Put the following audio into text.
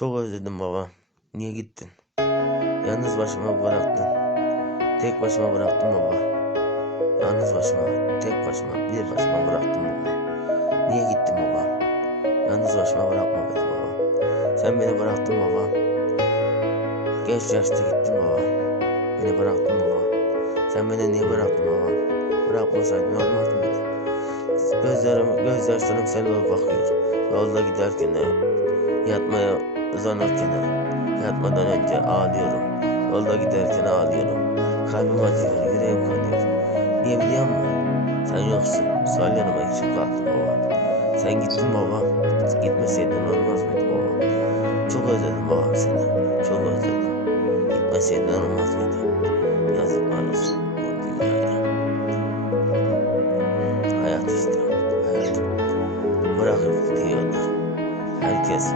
Çok özledim baba. Niye gittin? Yalnız başıma bıraktın. Tek başıma bıraktın baba. Yalnız başıma, tek başıma, bir başıma bıraktın baba. Niye gittin baba? Yalnız başıma bırakma beni baba. Sen beni bıraktın baba. Genç yaşta gittin baba. Beni bıraktın baba. Sen beni niye bıraktın baba? Bırakmasaydın olmaz mıydı? Gözlerim, gözyaşlarım seni bakıyor. Yolda giderken, yatmaya uzanırken, yatmadan önce ağlıyorum. Yolda giderken ağlıyorum. Kalbim acıyor, yüreğim kanıyor. Niye biliyor musun? Sen yoksun. Sol yanıma geçip kalktı baba. Sen gittin baba. Gitmeseydin olmaz mıydı baba? Çok özledim babam seni. Çok özledim. Gitmeseydin olmaz mıydı? Yazıklar olsun bu dünyaya. Hayat işte. Hayat. Bırakıp gidiyorlar. Herkes.